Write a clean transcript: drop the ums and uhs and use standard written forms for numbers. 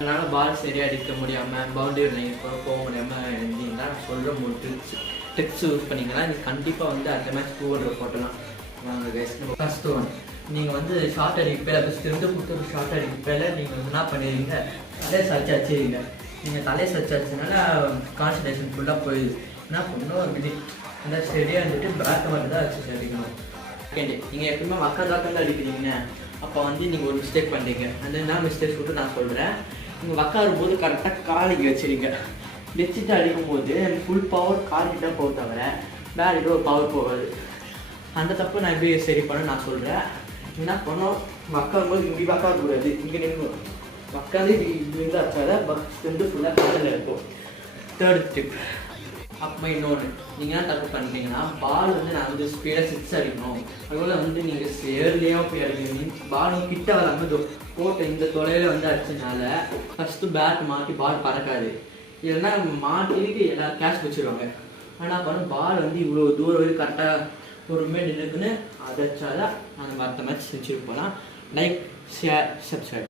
அதனால் பால் சரியாக அடிக்க முடியாமல் பவுண்டரி லைன் போக முடியாமல் இருந்தீங்கன்னா நான் சொல்கிற ஒரு ட்ரிக்ஸ் யூஸ் பண்ணிங்கன்னா நீங்கள் கண்டிப்பாக வந்து அடுத்த மேட்ச் 200 போட்டலாம். வாங்க கைஸ், ஃபர்ஸ்ட் ஒன் நீங்கள் வந்து ஷார்ட் அடிப்பேல திரும்ப கொடுத்து ஒரு ஷார்ட் அடிப்பேல நீங்கள் வந்து என்ன பண்ணிடுவீங்க, தலையை சர்ச் அடிச்சிடுவீங்க. நீங்கள் தலையை சர்ச் அடிச்சதுனால கான்சன்ட்ரேஷன் ஃபுல்லாக போயிடுது. என்ன பண்ணணும், அப்படி அந்த ஸ்டெடியாக இருந்துட்டு பேட்டை மட்டும் தான் வச்சு அடிக்கணும். செகண்ட், நீங்கள் எப்பவுமே உக்காந்து அடிக்கிறீங்க, அப்போ வந்து நீங்கள் ஒரு மிஸ்டேக் பண்ணுறீங்க. அந்த என்ன மிஸ்டேக் சொல்லிட்டு நான் சொல்கிறேன். நீங்கள் உக்காரும் போது கரெக்டாக காலிங்க வச்சுருங்க. வச்சுட்டு அடிக்கும்போது ஃபுல் பவர் காலிட்டு தான் போக தவிர பேட்டில் ஒரு பவர் போகாது. அந்த தப்பு நான் எப்படி சரி பண்ண நான் சொல்கிறேன். என்ன பண்ணோம், உக்காரும்போது இப்படி உக்காரக்கூடாது, இங்கே நின்று உக்காந்து இப்படி இருந்தால் வச்சாதான் பஸ் வந்து ஃபுல்லாக காலில் இருக்கும். தேர்ட் டிப், அப்போ இன்னொன்று நீங்கள் என்ன தப்பு பண்ணிட்டீங்கன்னா, பால் வந்து நான் வந்து ஸ்பீடாக 6 அடிக்கணும். அதுபோல் வந்து நீங்கள் சேர்லேயே போய் அடிக்கணும். பாலும் கிட்ட வராமல் கோட்டை இந்த தொலைவில் வந்து அடிச்சதுனால ஃபஸ்ட்டு பேட் மாட்டி பால் பறக்காது. இல்லைன்னா மாட்டிக்கு எல்லாம் கேட்ச் வச்சுருவாங்க. ஆனால் பண்ண பால் வந்து இவ்வளோ தூரம் வரைக்கும் கரெக்டாக பொறுமையாக நின்றுக்குன்னு அதைச்சாதான் அந்த மற்ற மேட்ச் செஞ்சுட்டு போகலாம். Like, share, subscribe.